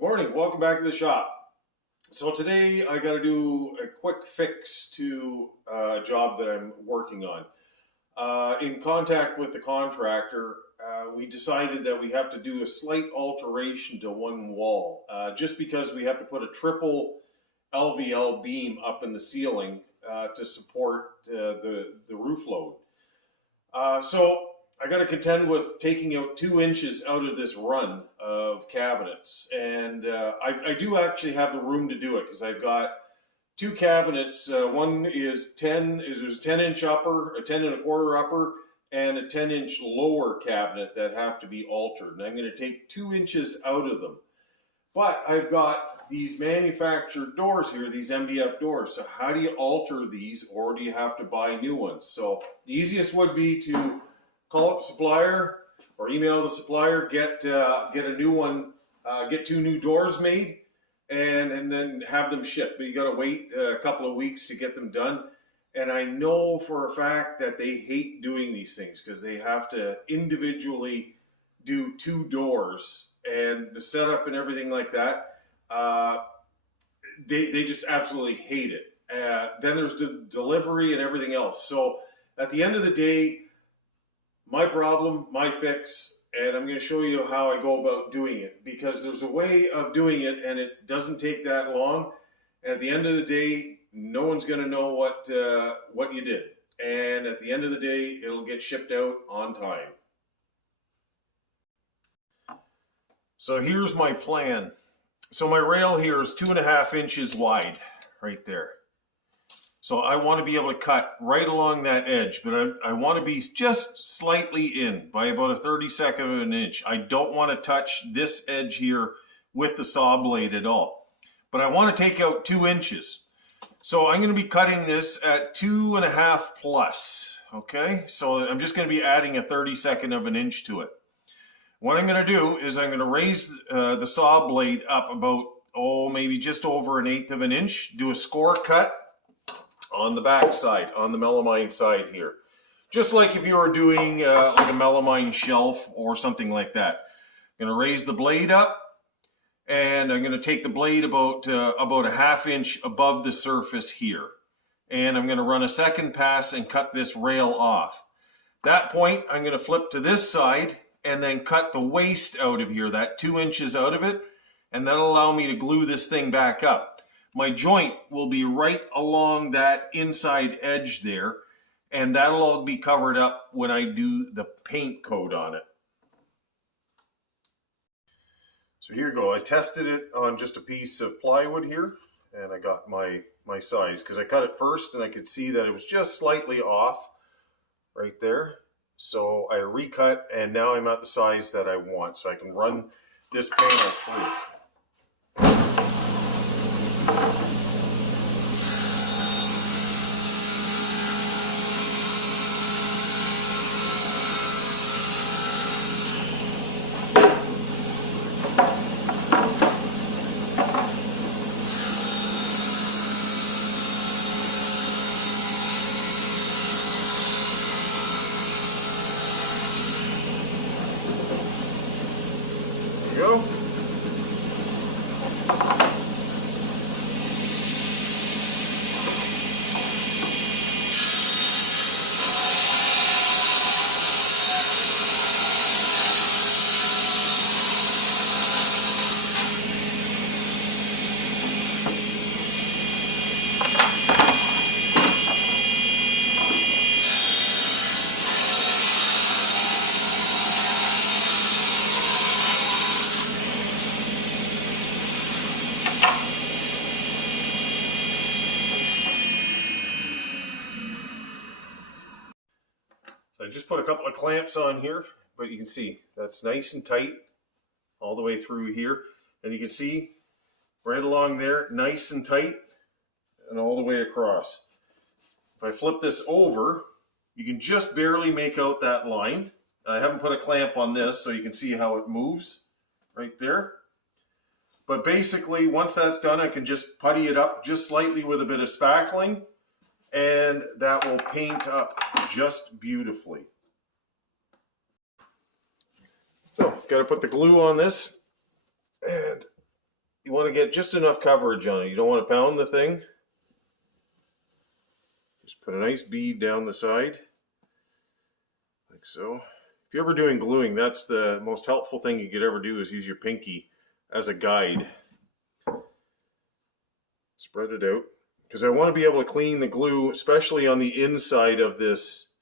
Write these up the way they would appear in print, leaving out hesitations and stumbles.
Morning, welcome back to the shop. So today I got to do a quick fix to a job that I'm working on. In contact with the contractor, we decided that we have to do a slight alteration to one wall, just because we have to put a triple LVL beam up in the ceiling to support the roof load. So I got to contend with taking out 2 inches out of this run of cabinets, and I do actually have the room to do it because I've got 2 cabinets. One is there's a 10-inch upper, a 10 and a quarter upper, and a 10-inch lower cabinet that have to be altered. And I'm going to take 2 inches out of them. But I've got these manufactured doors here, these MDF doors. So how do you alter these, or do you have to buy new ones? So the easiest would be to call up the supplier or email the supplier, get a new one, get 2 new doors made, and then have them shipped. But you got to wait a couple of weeks to get them done. And I know for a fact that they hate doing these things because they have to individually do 2 doors, and the setup and everything like that. They just absolutely hate it. Then there's the delivery and everything else. So at the end of the day, my problem, my fix, and I'm going to show you how I go about doing it, because there's a way of doing it and it doesn't take that long. And at the end of the day, no one's going to know what you did. And at the end of the day, it'll get shipped out on time. So here's my plan. So my rail here is 2.5 inches wide right there. So I want to be able to cut right along that edge, but I want to be just slightly in by about a 32nd of an inch. I don't want to touch this edge here with the saw blade at all, but I want to take out 2 inches. So I'm going to be cutting this at 2.5 plus. Okay, so I'm just going to be adding a 32nd of an inch to it. What I'm going to do is I'm going to raise the saw blade up about, maybe just over 1/8 of an inch, do a score cut on the back side, on the melamine side here. Just like if you were doing like a melamine shelf or something like that. I'm going to raise the blade up, and I'm going to take the blade about a 1/2 inch above the surface here. And I'm going to run a second pass and cut this rail off. At that point, I'm going to flip to this side and then cut the waste out of here, that 2 inches out of it, and that'll allow me to glue this thing back up. My joint will be right along that inside edge there, and that'll all be covered up when I do the paint coat on it. So here you go. I tested it on just a piece of plywood here, and I got my size, because I cut it first and I could see that it was just slightly off right there. So I recut, and now I'm at the size that I want, so I can run this panel through. Go. So I just put a couple of clamps on here, but you can see that's nice and tight all the way through here. And you can see right along there, nice and tight, and all the way across. If I flip this over, you can just barely make out that line. I haven't put a clamp on this, so you can see how it moves right there. But basically, once that's done, I can just putty it up just slightly with a bit of spackling, and that will paint up just beautifully. So, got to put the glue on this, and you want to get just enough coverage on it. You don't want to pound the thing. Just put a nice bead down the side, like so. If you're ever doing gluing, that's the most helpful thing you could ever do, is use your pinky as a guide. Spread it out, because I want to be able to clean the glue, especially on the inside of this,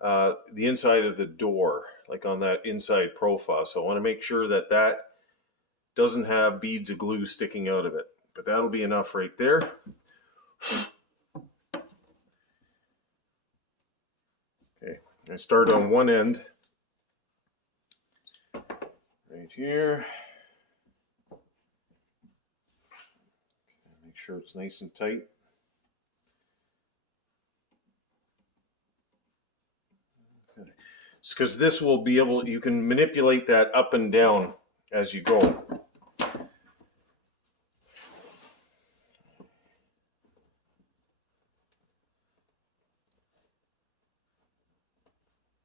the inside of the door, like on that inside profile. So I want to make sure that that doesn't have beads of glue sticking out of it. But that'll be enough right there. Okay, I start on one end, right here. Make sure it's nice and tight. Okay. It's because this will be able, you can manipulate that up and down as you go.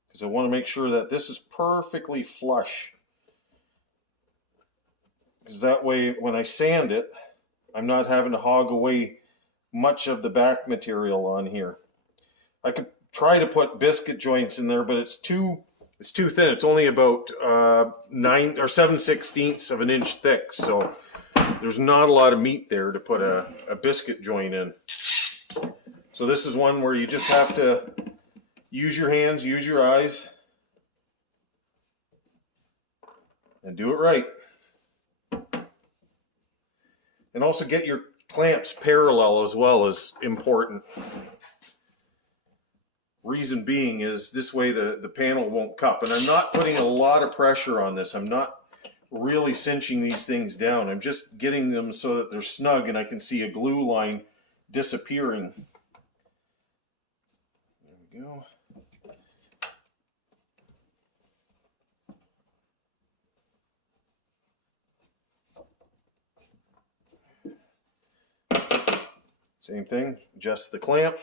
Because I want to make sure that this is perfectly flush. Because that way, when I sand it, I'm not having to hog away much of the back material on here. I could try to put biscuit joints in there, but it's too thin. It's only about 9 or 7/16 of an inch thick, so there's not a lot of meat there to put a biscuit joint in. So this is one where you just have to use your hands, use your eyes, and do it right. And also get your clamps parallel as well is important. Reason being is this way the panel won't cup. And I'm not putting a lot of pressure on this. I'm not really cinching these things down. I'm just getting them so that they're snug and I can see a glue line disappearing. There we go. Same thing, adjust the clamp.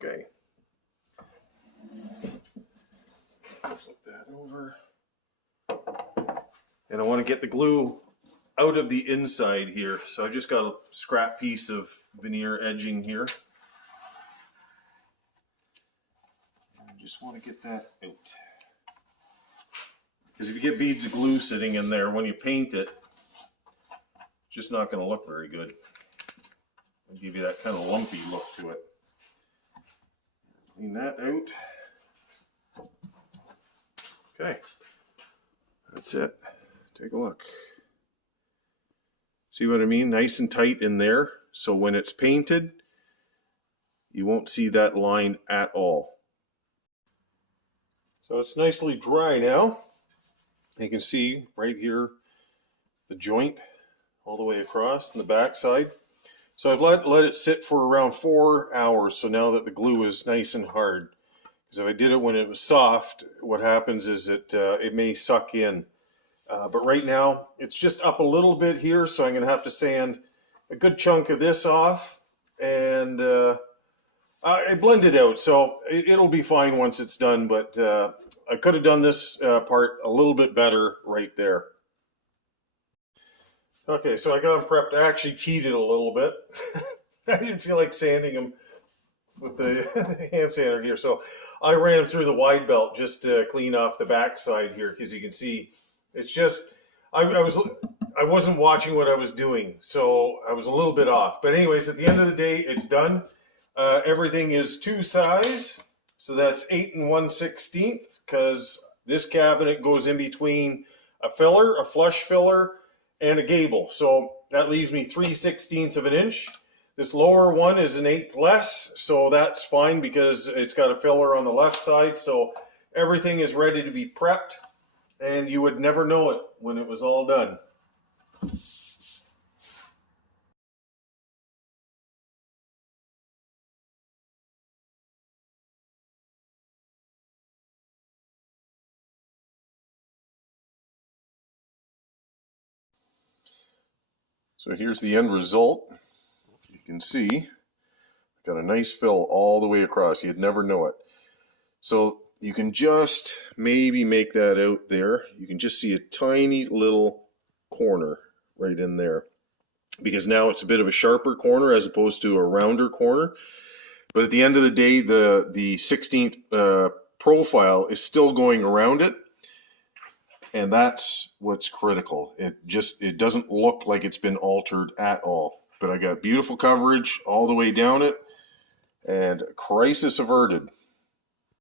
Okay. Flip that over. And I want to get the glue out of the inside here. So I just got a scrap piece of veneer edging here. I just want to get that out. Because if you get beads of glue sitting in there, when you paint it, it's just not going to look very good. It'll give you that kind of lumpy look to it. Clean that out. Okay, that's it. Take a look. See what I mean? Nice and tight in there. So when it's painted, you won't see that line at all. So it's nicely dry now. You can see right here the joint all the way across on the back side. So I've let it sit for around 4 hours. So now that the glue is nice and hard, because if I did it when it was soft, what happens is it may suck in. But right now it's just up a little bit here, so I'm going to have to sand a good chunk of this off, and I blend it out, so it'll be fine once it's done. But I could have done this part a little bit better right there. Okay, so I got them prepped. I actually cheated a little bit. I didn't feel like sanding them with the hand sander here, so I ran them through the wide belt just to clean off the back side here, because you can see it's just I wasn't watching what I was doing, so I was a little bit off. But anyways, at the end of the day, it's done. Everything is 2 size, so that's 8 1/16, because this cabinet goes in between a filler, a flush filler, and a gable. So that leaves me 3/16 of an inch. This lower one is 1/8 less, so that's fine because it's got a filler on the left side. So everything is ready to be prepped, and you would never know it when it was all done. So here's the end result. You can see Got a nice fill all the way across. You'd never know it. So you can just maybe make that out there. You can just see a tiny little corner right in there, because now it's a bit of a sharper corner as opposed to a rounder corner. But at the end of the day, the 16th profile is still going around it, and that's what's critical. It doesn't look like it's been altered at all. But I got beautiful coverage all the way down it, and crisis averted.